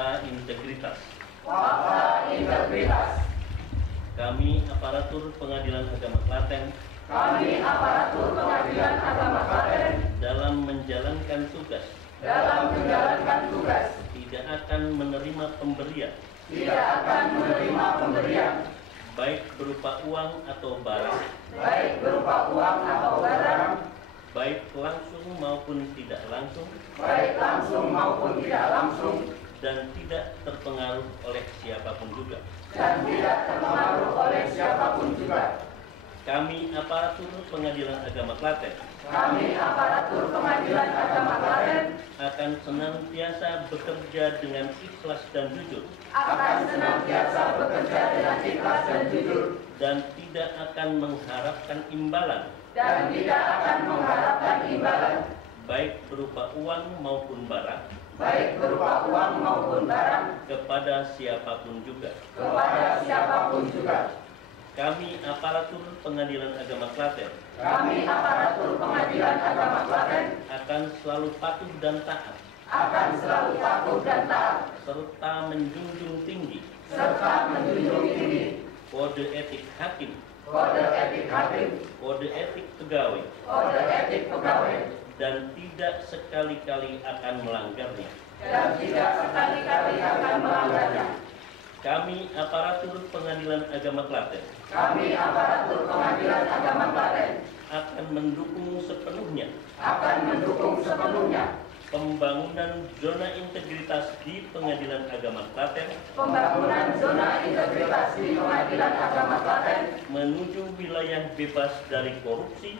Fakta integritas. Fakta integritas. Kami aparatur Pengadilan Agama Klaten Kami aparatur Pengadilan Agama Klaten dalam menjalankan tugas tidak akan menerima pemberian baik berupa uang atau barang baik langsung maupun tidak langsung dan tidak terpengaruh oleh siapapun juga. Kami aparatur Pengadilan Agama Klaten akan senantiasa bekerja dengan ikhlas dan jujur dan tidak akan mengharapkan imbalan baik berupa uang maupun barang kepada siapapun juga. Kami aparatur Pengadilan Agama Klaten akan selalu patuh dan taat serta menjunjung tinggi kode etik hakim, kode etik pegawai, dan tidak sekali-kali akan melanggarnya. Kami aparatur Pengadilan Agama Klaten akan mendukung sepenuhnya pembangunan zona integritas di Pengadilan Agama Klaten menuju wilayah bebas dari korupsi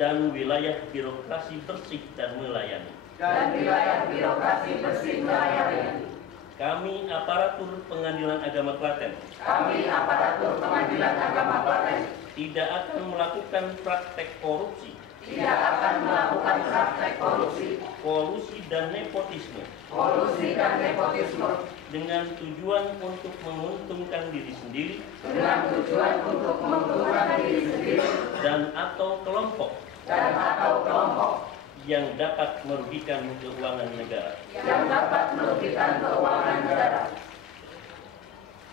dan wilayah birokrasi bersih dan melayani. Kami aparatur Pengadilan Agama Klaten tidak akan melakukan praktek korupsi, kolusi dan nepotisme dengan tujuan untuk menguntungkan diri sendiri dan atau kelompok yang dapat merugikan keuangan negara.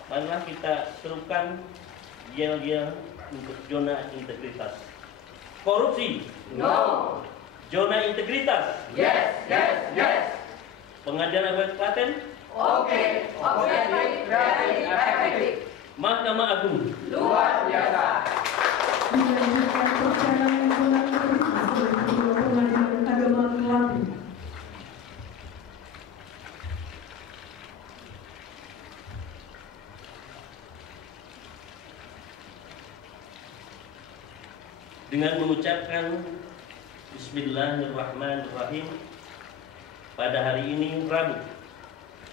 Marilah kita serukan yel-yel untuk zona integritas. Korupsi. No. Zona integritas. Yes, yes, yes. Pengadilan Agama Klaten. Oke, objektif, realistis, efektif. Mahkamah Agung. Luar biasa. Dilanjutkan perjalanan zona integritas oleh Ketua Pengadilan Agama Klaten. Dengan mengucapkan Bismillahirrahmanirrahim, pada hari ini Rabu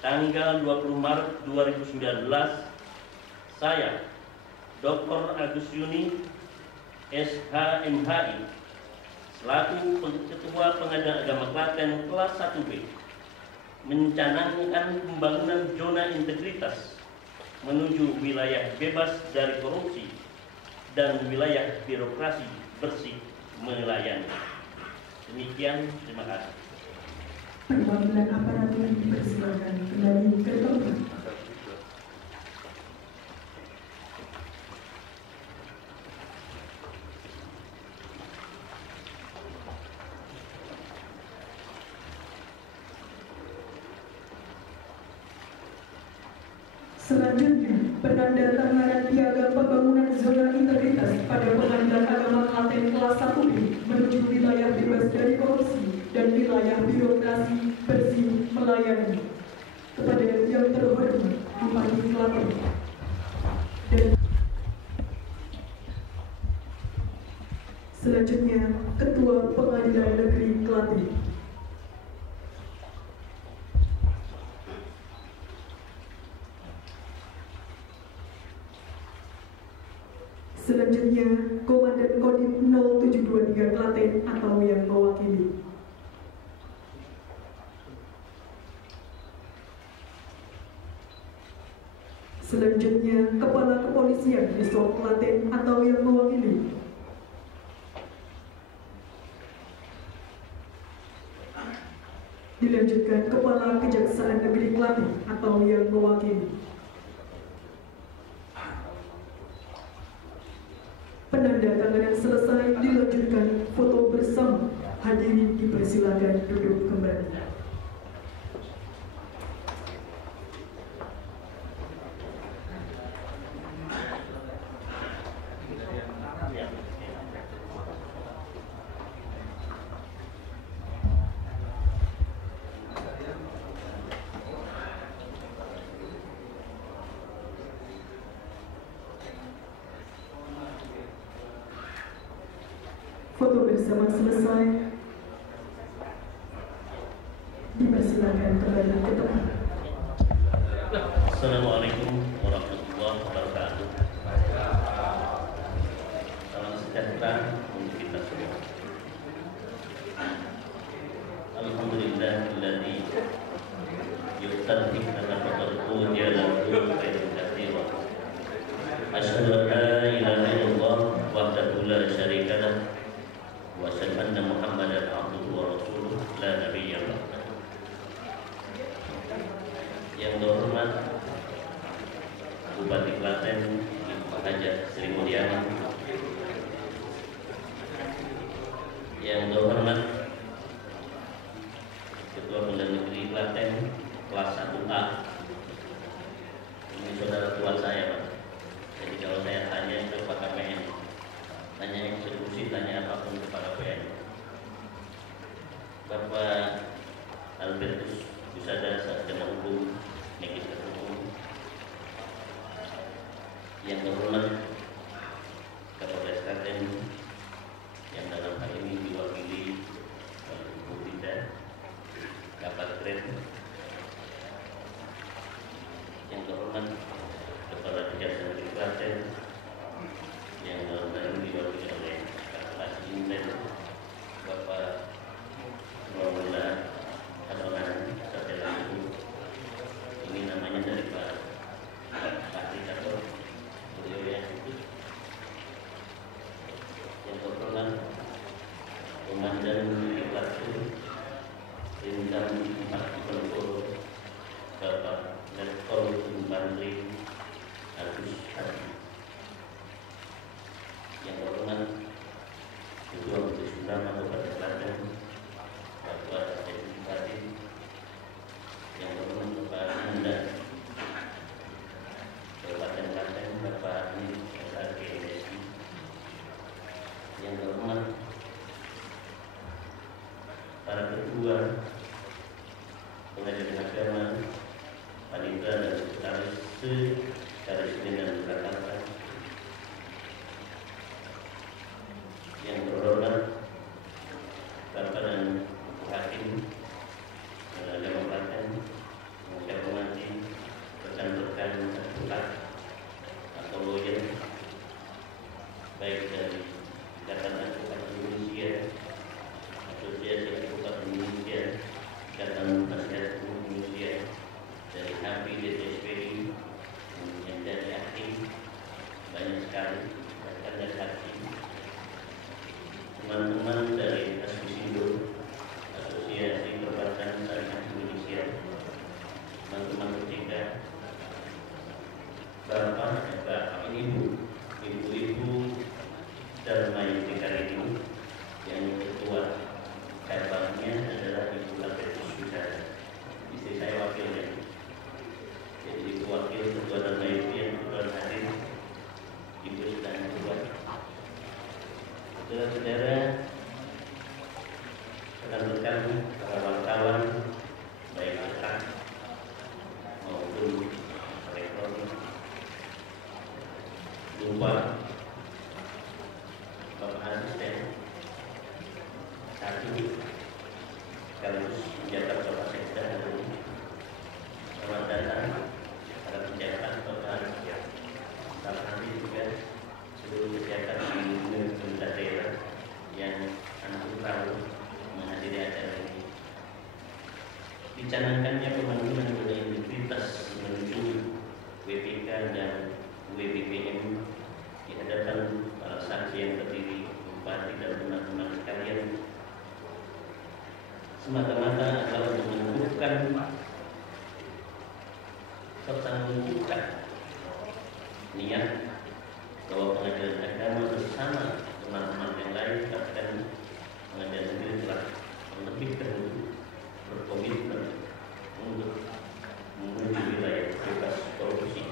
tanggal 20 Maret 2019, saya Dr. Agus Yuni SHMHI selaku Ketua Pengadilan Agama Klaten kelas 1B mencanangkan pembangunan zona integritas menuju wilayah bebas dari korupsi dan wilayah birokrasi bersih melayani. Demikian, terima kasih. Perwakilan aparatur dipersilakan kembali ke tempat. Selanjutnya, penandatanganan piagam pembangunan zona integritas pada Pengadilan Agama Klaten kelas 1B menuju wilayah bebas dari korupsi dan wilayah birokrasi bersih melayani. Kepada yang terhormat Bupati Klaten dan selanjutnya Ketua Pengadilan Negeri Klaten. Selanjutnya, Komandan Kodim 0723 Klaten atau yang mewakili. Selanjutnya, Kepala Kepolisian Resort Klaten atau yang mewakili. Dilanjutkan Kepala Kejaksaan Negeri Klaten atau yang mewakili. Penandatanganan selesai, dilanjutkan foto bersama. Hadirin dipersilakan duduk kembali. Foto bersama selesai, dipersilakan kembali ke tempat. Assalamualaikum warahmatullahi wabarakatuh. Salam sejahtera untuk kita semua. Alhamdulillahilladzi yu'tafi lana fadluhu jalahu khairan katsiran. Asyhadu an la ilaha illallah wahdahu la syarika lah wa asyhadu anna Muhammadan abduhu wa rasuluh la nabiyya ba'dah. Yang terhormat Bupati Klaten Ibu Hajah Sri Mulyani, yang terhormat Ketua Pengadilan Negeri Klaten kelas 1A. Ini saudara tua saya, Pak. Jadi kalau saya tanya itu Pak KPN, tanya eksekusi, tanya apapun ke Pak KPN. Bapak Albertus Wisada Sarjana Hukum, Magister Hukum, yang terhormat Kapolres Klaten yang dalam hal ini diwakili oleh Ibu Bida Kapolres, yang terhormat Kepala Kejaksaan Negeri Klaten yang dalam hal ini diwakili oleh Kapolres Inten Bapak Maulana Adonan Sarjana Hukum. Ini namanya dari Pak Aplikator beliau yang terhormat Komandan Klaten Bintang 4 Pelopor Bapak Letkol Infanteri Agus Hadi, yang terhormat Ketua Majelis Ulama Kabupaten Klaten Bapak Edi Bupati, yang terhormat Bapak Anda Kabupaten Klaten Bapak Andi SRG MSI, yang terhormat para ketua pengadilan agama, panitia dan sekretaris secara Senin dan Jakarta, yang terhormat Bapak dan Hakim Pengadilan Klaten, yang saya hormati rekan-rekan advokat atau lawyer baik dari Ikatan Advokat Indonesia, Asosiasi Advokat Indonesia, Ikatan Penasihat Hukum Indonesia, dari HAPI, DTSPI, kemudian dari hakim, banyak sekali, bahkan dari hakim, teman-teman dari Asosindo, Asosiasi Perbankan Syariah Indonesia, teman-teman ketika Bapak, Ibu Dharma Yudhikari ini, yang ketua cabangnya adalah Ibu Albertus Wisada, istri saya wakilnya. Jadi Ibu Wakil Ketua Dharma Yudhikari yang kebetulan hadir, Ibu sedang ketua. Saudara-saudara, rekan-rekan, para wartawan, baik rekan maupun elektronik, lupa Bapak Asisten satu sekaligus menjabat Bapak Sekda hari ini. Selamat datang para pejabat Bapak, Bapak nanti juga seluruh pejabat di pemerintah daerah yang anak tahu menghadiri acara ini. Dicanangkannya pembangunan berintegritas menuju WPK dan WBPM di hadapan para saksi yang terdiri Bupati dan teman-teman sekalian semata-mata adalah untuk bukan serta menunjukkan niat bahwa pengadilan agama bersama teman-teman yang lain, bahkan pengadilan negeri telah lebih dahulu berkomitmen untuk menuju wilayah bebas korupsi,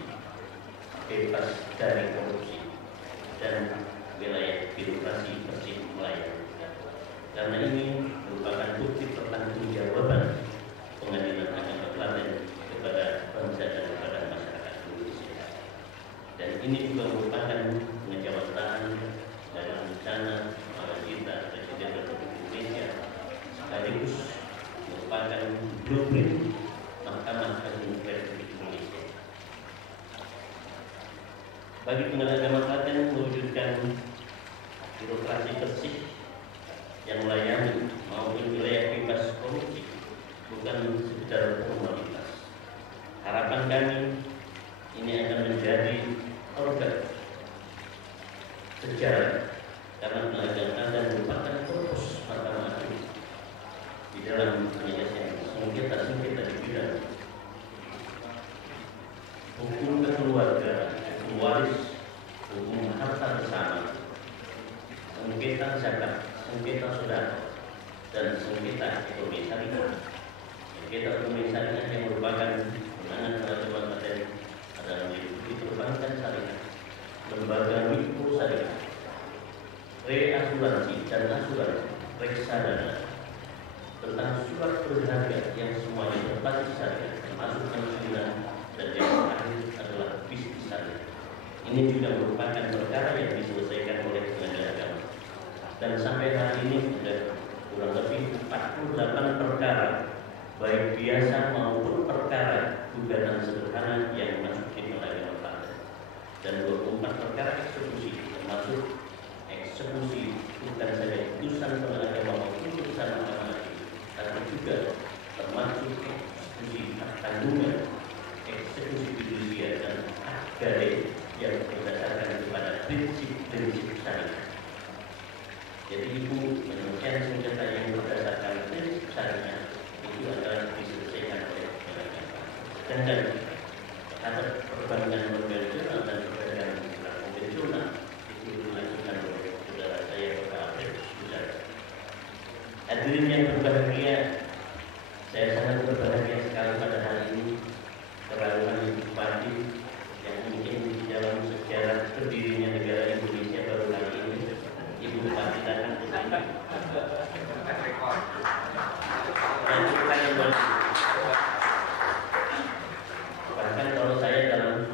bebas dari korupsi, dan wilayah birokrasi bersih melayani. Karena ini merupakan bukti pertanggungjawaban pengadilan agama Klaten kepada bangsa dan kepada masyarakat Indonesia. Dan ini juga merupakan pengejawatan dalam rencana nawacita Presiden Republik Indonesia, sekaligus merupakan blueprint Mahkamah Agung Republik Indonesia. Bagi pengadilan agama Klaten mewujudkan birokrasi bersih yang melayani maupun wilayah bebas korupsi bukan sekedar formalitas. Harapan kami ini akan menjadi organ sejarah karena pengadilan Klaten merupakan korpus Mahkamah Agung di dalam penyelesaian sengketa-sengketa di bidang hukum keluarga, hukum waris, hukum harta bersama, sengketa zakat, sengketa saudara, dan sengketa ekonomi syariah. Sengketa ekonomi syariah yang merupakan kewenangan peraturan Klaten adalah meliputi perbankan syariah, lembaga mikro syariah, reasuransi dan asuransi, reksadana, tentang surat berharga yang semuanya berbasis syariah, termasuk pensiunan, dan yang terakhir adalah bisnis syariah. Ini juga merupakan perkara yang diselesaikan oleh pengadilan agama. Dan sampai hari ini sudah kurang lebih 48 perkara, baik biasa maupun perkara gugatan sederhana yang masuk di pengadilan Klaten, dan 24 perkara eksekusi, termasuk eksekusi bukan saja putusan pengadilan agama maupun putusan Mahkamah Agung, tapi juga termasuk eksekusi hak tanggungan, eksekusi fidusia, dan hak gade yang berdasarkan kepada prinsip-prinsip syariah. Jadi ibu menyelesaikan sengketa yang berdasarkan prinsip syariah itu adalah diselesaikan oleh pengadilan. Sedangkan ada perbankan konvensional dan perdagangan konvensional itu dilakukan oleh saudara saya Bapak Alfred Saudara. Hadirin yang berbahagia, saya sangat berbahagia sekali pada hari ini keraguan Ibu Bupati yang mungkin di dalam sejarah berdirinya negara Indonesia baru kali ini Ibu Bupati datang ke sini. Dan kita yang bahkan kalau saya dalam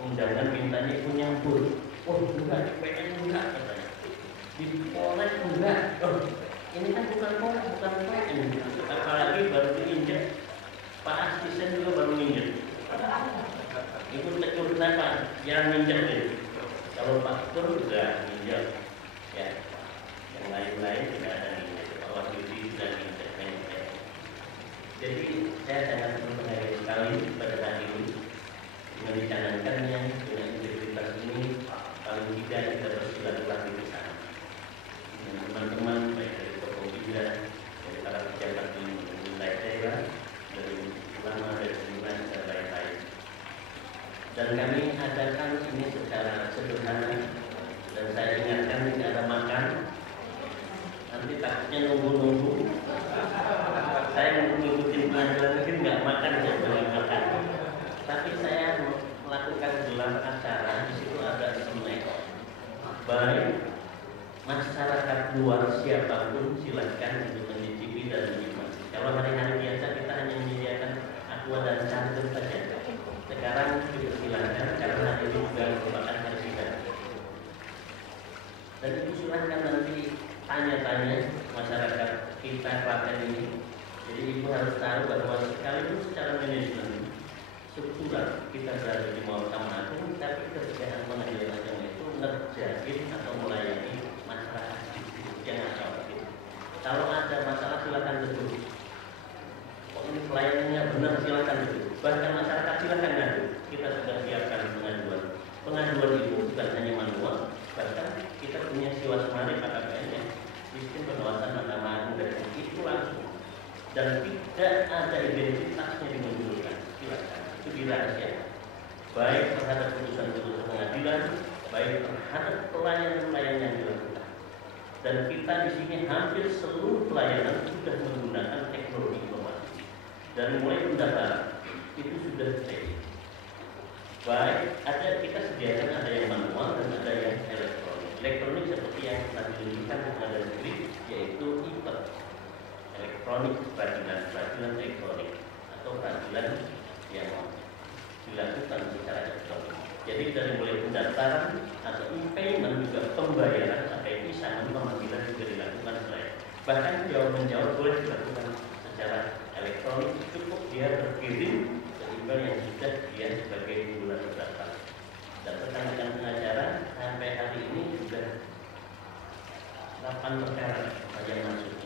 undangan mintanya Ibu nyambut, oh enggak, di PN enggak katanya, di Polres enggak, oh ini kan bukan Polres, bukan PN, apalagi baru diinjak, Pak Asisten juga baru injak. Itu tegur kenapa? Yang injak deh. Kalau Pak Tur sudah injak. Ya, yang lain-lain tidak ada injak. Pak Wahyudi sudah injak. Jadi saya sangat berbahagia sekali pada hari ini dengan dicanangkannya dengan integritas ini, paling tidak kita bersilaturahmi di sana dengan teman-teman baik dari tokoh bidan, dari para pejabat di wilayah daerah, dari ulama dari lingkungan dan lain-lain. Dan kami adakan ini secara sederhana, dan saya ingatkan tidak ada makan, nanti takutnya nunggu-nunggu. Saya mengikuti pengadilan negeri nggak makan, saya boleh makan. Tapi saya melakukan gelar acara di situ ada snack. Baik masyarakat luar siapapun silahkan untuk mencicipi dan menikmati. Kalau hari-hari biasa kita hanya menyediakan aqua dan cangkir saja. Sekarang dipersilakan karena hari ini juga merupakan hari sidang. Dan itu silahkan nanti tanya-tanya masyarakat kita Klaten ini. Jadi ibu harus tahu bahwa sekalipun secara manajemen struktural kita berada di Mahkamah Agung, tapi kerjaan pengadilan agama itu ngerjain atau melayani masyarakat yang ada. Kalau ada masalah silakan duduk. Kalau ini pelayanannya benar silakan duduk. Bahkan masyarakat silakan ngadu. Kita sudah siapkan pengaduan. Pengaduan itu bukan hanya manual, bahkan kita punya siwasmari KKPN, sistem pengawasan Mahkamah Agung, dan itu langsung dan tidak ada identitasnya dimunculkan, silakan, itu dirahasiakan. Baik terhadap putusan-putusan pengadilan, baik terhadap pelayanan-pelayanan yang dilakukan. Dan kita di sini hampir seluruh pelayanan sudah menggunakan teknologi informasi. Dan mulai pendaftaran itu sudah stay. Baik, kita sediakan ada yang manual dan ada yang elektronik. Elektronik seperti yang kita tunjukkan di pengadilan negeri, yaitu IPET, elektronik peradilan elektronik atau peradilan yang dilakukan secara elektronik. Jadi dari mulai pendaftaran atau e-payment juga pembayaran sampai pisahan pemanggilan juga dilakukan selain. Bahkan jawab-menjawab boleh dilakukan secara elektronik, cukup dia terkirim ke email yang sudah dia sebagai bulan terdaftar. Dan rekan-rekan pengacara sampai hari ini sudah 8 perkara yang masuk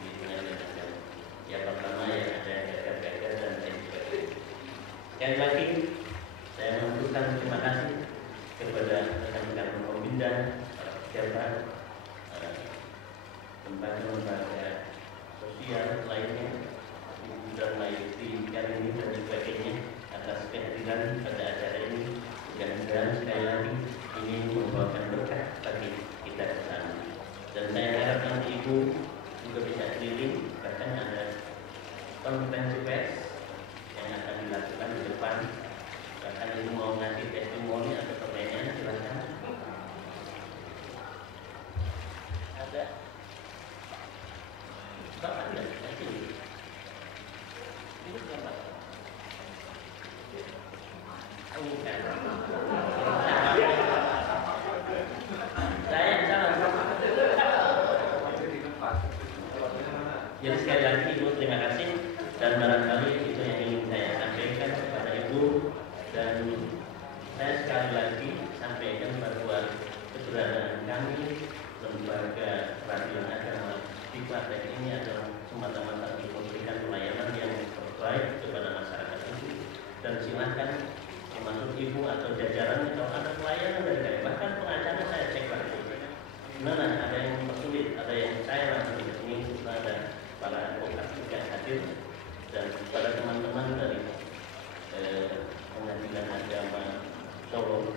di pengadilan agama. Yang pertama yang ada yang gagal-gagal dan lain sebagainya. Sekali lagi saya mengucapkan terima kasih kepada rekan-rekan Pemindah, pejabat, lembaga-lembaga sosial lainnya, Ibu dan Maiti ini dan sebagainya atas kehadiran pada acara ini. Mudah-mudahan sekali lagi ini membawakan berkah bagi kita bersama. Dan saya harapkan Ibu juga bisa keliling, bahkan ada konferensi pers yang akan dilakukan di depan. Bahkan Ibu mau ngasih testimoni atau pertanyaan, silakan. Ada Bapak ada ini siapa? Bukan. Saya salah. Jadi sekali lagi Ibu terima kasih, dan barangkali itu yang ingin saya sampaikan kepada Ibu. Dan saya sekali lagi sampaikan bahwa keberadaan kami lembaga peradilan agama di Klaten ini adalah semata-mata untuk memberikan pelayanan yang terbaik kepada masyarakat ini. Dan silakan termasuk Ibu atau jajaran kalau ada pelayanan dari kami. Bahkan pengacara saya cek lagi, mana ada yang mempersulit, ada yang saya langsung ke sini, ada para advokat juga hadir, dan pada teman-teman dari pengadilan agama Solo,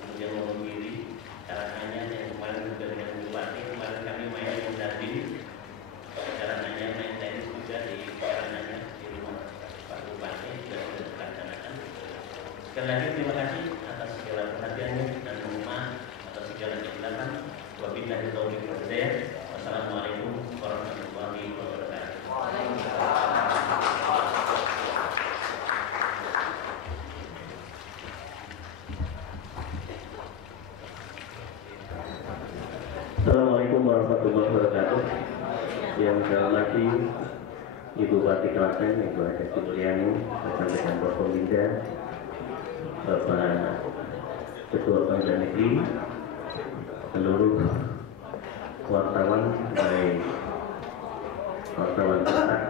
kemudian Wonogiri, caranya yang kemarin juga dengan Bupati, kemarin kami main dengan Dadin, caranya main tenis juga di caranya di rumah Pak Bupati sudah dilaksanakan. Sekali lagi terima kasih atas segala perhatiannya dan mohon maaf atas segala kesilapan. Wabillahi taufiq wal hidayah. Wassalamualaikum warahmatullahi wabarakatuh. Assalamualaikum warahmatullahi wabarakatuh. Yang saya hormati Ibu Bupati Klaten, Ibu Haja Supriyani, rekan-rekan Pemindah, Bapak Ketua Pengadilan Negeri, seluruh wartawan, baik wartawan cetak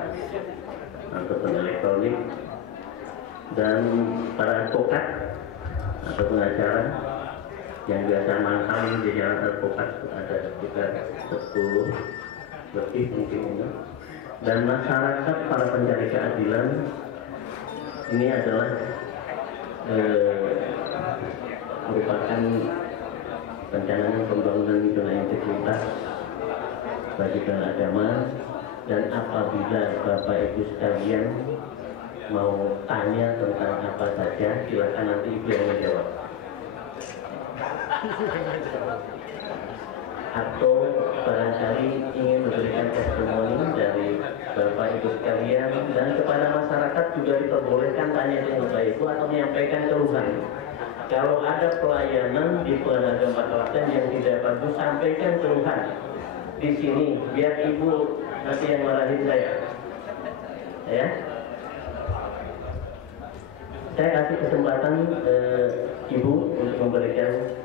ataupun elektronik, dan para advokat atau pengacara yang biasa mantau di jalan advokat, ada sekitar 10 lebih mungkin ini, dan masyarakat para pencari keadilan. Ini adalah merupakan perencanaan pembangunan zona integritas bagi agama. Dan apabila Bapak Ibu sekalian mau tanya tentang apa saja, silakan nanti Ibu yang menjawab. Atau barangkali ingin memberikan testimoni dari Bapak Ibu sekalian, dan kepada masyarakat juga diperbolehkan tanya dengan Bapak Ibu atau menyampaikan keluhan. Kalau ada pelayanan di Pengadilan Agama Klaten yang tidak bagus, sampaikan keluhan di sini, biar Ibu nanti yang marahin saya. Ya, saya kasih kesempatan Ibu untuk memberikan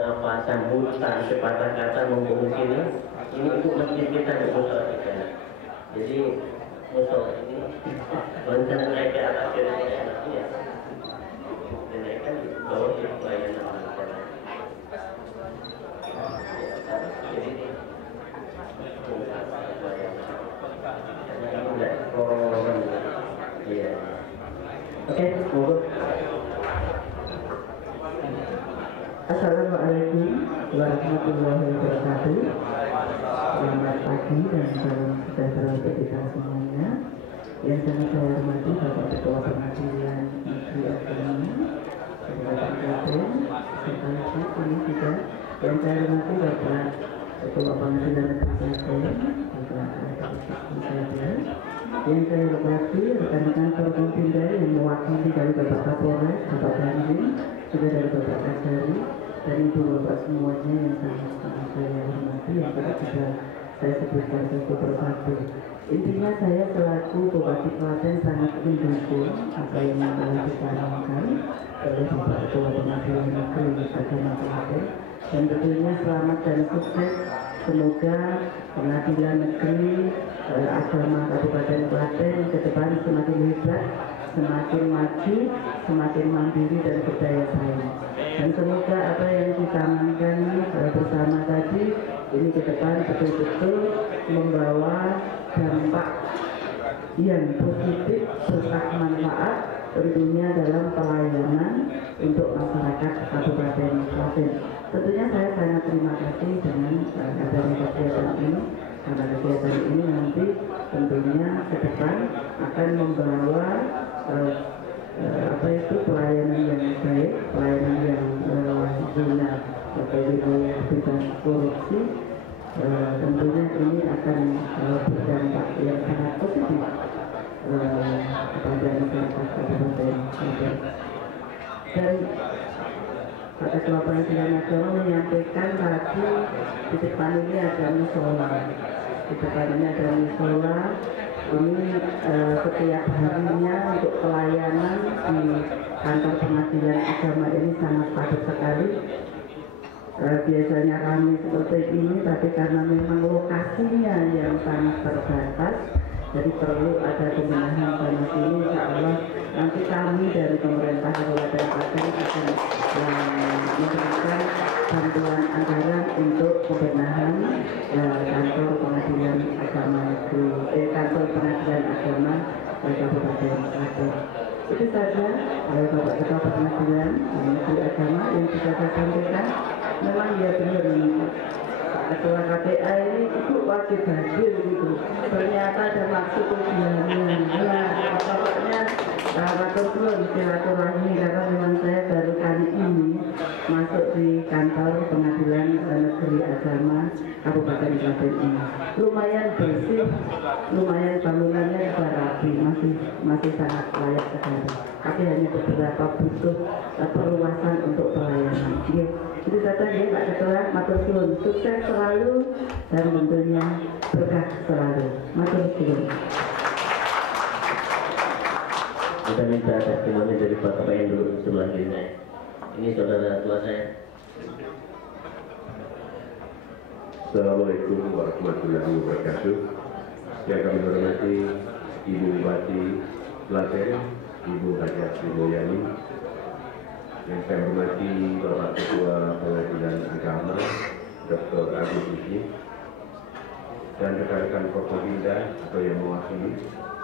apa sambutan, sepatah kata mumpung sini. Ini Ibu masjid kita musola kita. Jadi musola ini berencana naik ke atas kira-kira ya. Dinaikkan bawah di pelayanan rencana. Jadi karena Oke, monggo. Assalamualaikum warahmatullahi wabarakatuh. Selamat pagi dan salam sejahtera untuk kita semuanya. Yang sangat saya hormati Bapak Ketua Pengadilan Negeri Agama Kabupaten Klaten, sekaligus ini juga yang saya hormati Bapak Ketua Pengadilan Negeri Klaten, Bapak saya. Yang saya hormati rekan-rekan Forkompinda yang mewakili dari Bapak Kapolres, Bapak Dandim, juga dari Bapak Kasari, dan Ibu Bapak semuanya yang sangat saya hormati, yang tidak bisa saya sebutkan satu persatu. Intinya saya selaku Bupati Klaten sangat mendukung apa yang telah dicanangkan oleh Bapak Ketua Pengadilan Negeri Agama Klaten, dan tentunya selamat dan sukses. Semoga Pengadilan Negeri Agama Kabupaten Klaten ke depan semakin hebat, semakin maju, semakin mandiri dan berdaya saing. Dan semoga apa yang ditanamkan bersama tadi ini ke depan betul-betul membawa dampak yang positif serta manfaat tentunya dalam pelayanan untuk masyarakat Kabupaten Klaten. Tentunya saya sangat terima kasih dengan adanya kegiatan ini, karena kegiatan ini nanti tentunya ke depan akan membawa pelayanan yang baik, pelayanan yang guna wilayah bebas korupsi. Tentunya ini akan berdampak yang sangat positif kepada masyarakat Kabupaten Klaten. Dan Pak Ketua Pengadilan Agama menyampaikan tadi di depan ini ada musola. Di depan ini ada musola. Ini setiap harinya untuk pelayanan di kantor Pengadilan Agama ini sangat padat sekali. Biasanya kami seperti ini, tapi karena memang lokasinya yang sangat terbatas, jadi perlu ada pembenahan sana sini. Insya Allah nanti kami dari pemerintah Kabupaten Klaten akan memberikan bantuan anggaran untuk pembenahan kantor Pengadilan Agama kantor Pengadilan Agama Kabupaten Klaten. Itu saja Bapak Ketua Pengadilan Negeri Agama yang bisa saya sampaikan. Memang ya benar ini Ketua KPA ini itu wajib hadir gitu. Ternyata ada maksud tujuannya. Pokoknya matur silaturahmi, karena memang saya baru kali ini masuk di kantor Pengadilan Negeri Agama Kabupaten Klaten ini. Lumayan bersih, lumayan bangunannya juga rapi, masih sangat layak sekali. Tapi hanya beberapa butuh perluasan untuk pelayanan. Itu saja ya Pak Ketua, matur suwun, sukses selalu dan tentunya berkah selalu. Matur suwun. Kita minta testimoni dari Bapak yang dulu sebelah kiri saya. Ini saudara tua saya. Assalamualaikum warahmatullahi wabarakatuh. Yang kami hormati Ibu Bupati Klaten, Ibu Haji Sri Mulyani. Yang saya hormati Bapak Ketua Pengadilan Agama Dr. Agus Isi, dan rekan-rekan Forkompinda atau yang mewakili.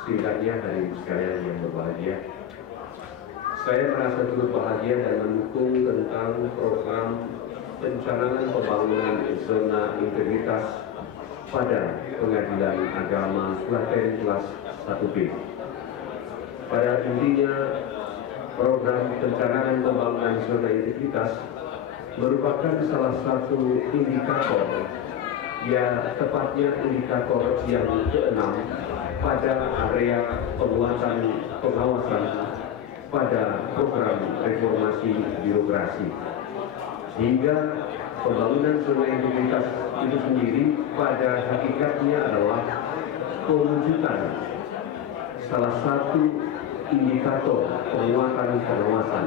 Singkatnya hadirin sekalian yang berbahagia, saya merasa turut bahagia dan mendukung tentang program perencanaan pembangunan zona integritas pada Pengadilan Agama Klaten kelas 1B. Pada intinya, program perencanaan pembangunan zona integritas merupakan salah satu indikator, ya tepatnya indikator yang keenam pada area penguatan pengawasan pada program reformasi birokrasi. Hingga pembangunan zona integritas itu sendiri pada hakikatnya adalah pewujudan salah satu indikator penguatan pengawasan.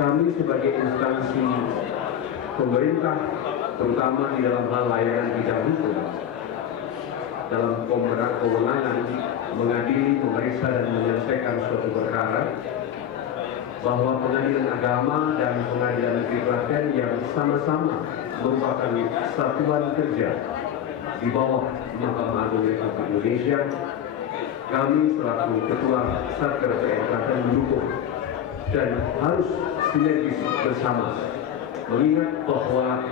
Kami sebagai instansi pemerintah, terutama di dalam hal layanan bidang hukum, dalam kewenangan mengadili, memeriksa dan menyelesaikan suatu perkara, bahwa Pengadilan Agama dan Pengadilan Negeri Klaten yang sama-sama merupakan satuan kerja di bawah Mahkamah Agung Republik Indonesia kami selaku Ketua Satker PMK akan mendukung dan harus sinergis bersama, mengingat bahwa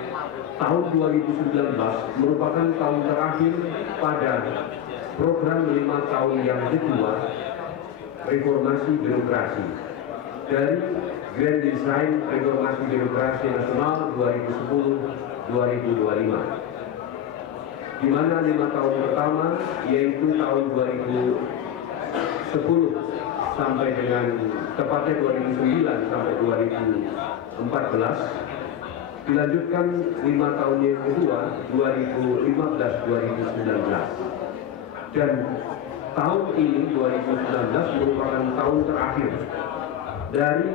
tahun 2019 merupakan tahun terakhir pada program 5 tahun yang kedua reformasi birokrasi dari Grand Design Reformasi Birokrasi Nasional 2010-2025, di mana 5 tahun pertama yaitu tahun 2010 sampai dengan tepatnya 2009 sampai 2014, dilanjutkan 5 tahun yang kedua 2015-2019, dan tahun ini 2019 merupakan tahun terakhir dari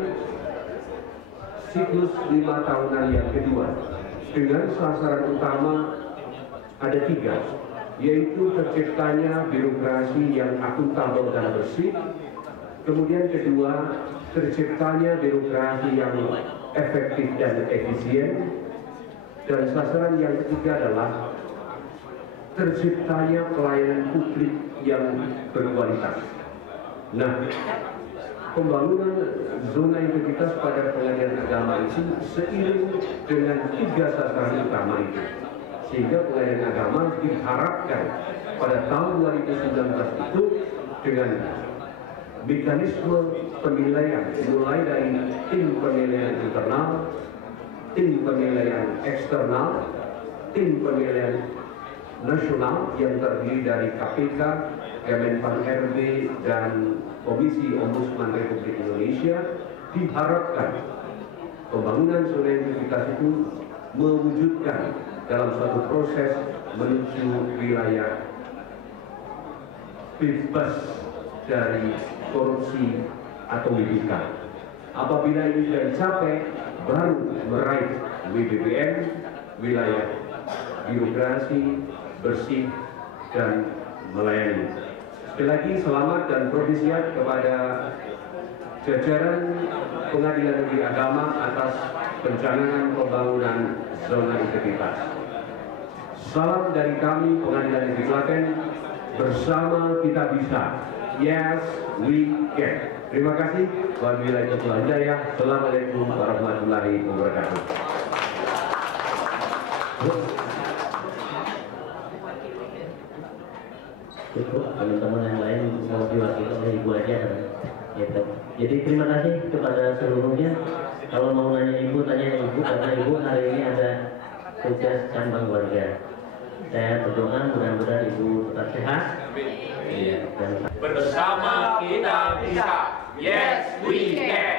siklus 5 tahunan yang kedua, dengan sasaran utama ada 3, yaitu terciptanya birokrasi yang akuntabel dan bersih, kemudian kedua, terciptanya birokrasi yang efektif dan efisien, dan sasaran yang ketiga adalah terciptanya pelayanan publik yang berkualitas. Nah, pembangunan zona integritas pada pengadilan agama itu seiring dengan 3 sasaran utama itu, sehingga pengadilan agama diharapkan pada tahun 2019 itu dengan mekanisme penilaian mulai dari tim penilaian internal, tim penilaian eksternal, tim penilaian nasional yang terdiri dari KPK, Kemenpan RB, dan Komisi Ombudsman Republik Indonesia, diharapkan pembangunan zona integritas itu mewujudkan dalam suatu proses menuju wilayah bebas dari korupsi atau WBK. Apabila ini sudah dicapai, baru meraih WBBM, wilayah birokrasi bersih dan melayani. Sekali lagi selamat dan propisiat kepada jajaran Pengadilan Negeri Agama atas pencanangan pembangunan zona integritas. Salam dari kami Pengadilan Negeri Klaten, bersama kita bisa. Yes, we can. Terima kasih. Wabillahi taufiq wal hidayah. Assalamualaikum warahmatullahi wabarakatuh. Cukup, teman-teman yang lain mau diwakili oleh Ibu aja, gitu. Jadi terima kasih kepada seluruhnya. Kalau mau nanya Ibu, tanya Ibu, karena Ibu hari ini ada tugas cabang warga. Saya berdoa mudah-mudahan Ibu tetap sehat. Dan bersama kita bisa. Yes, we can.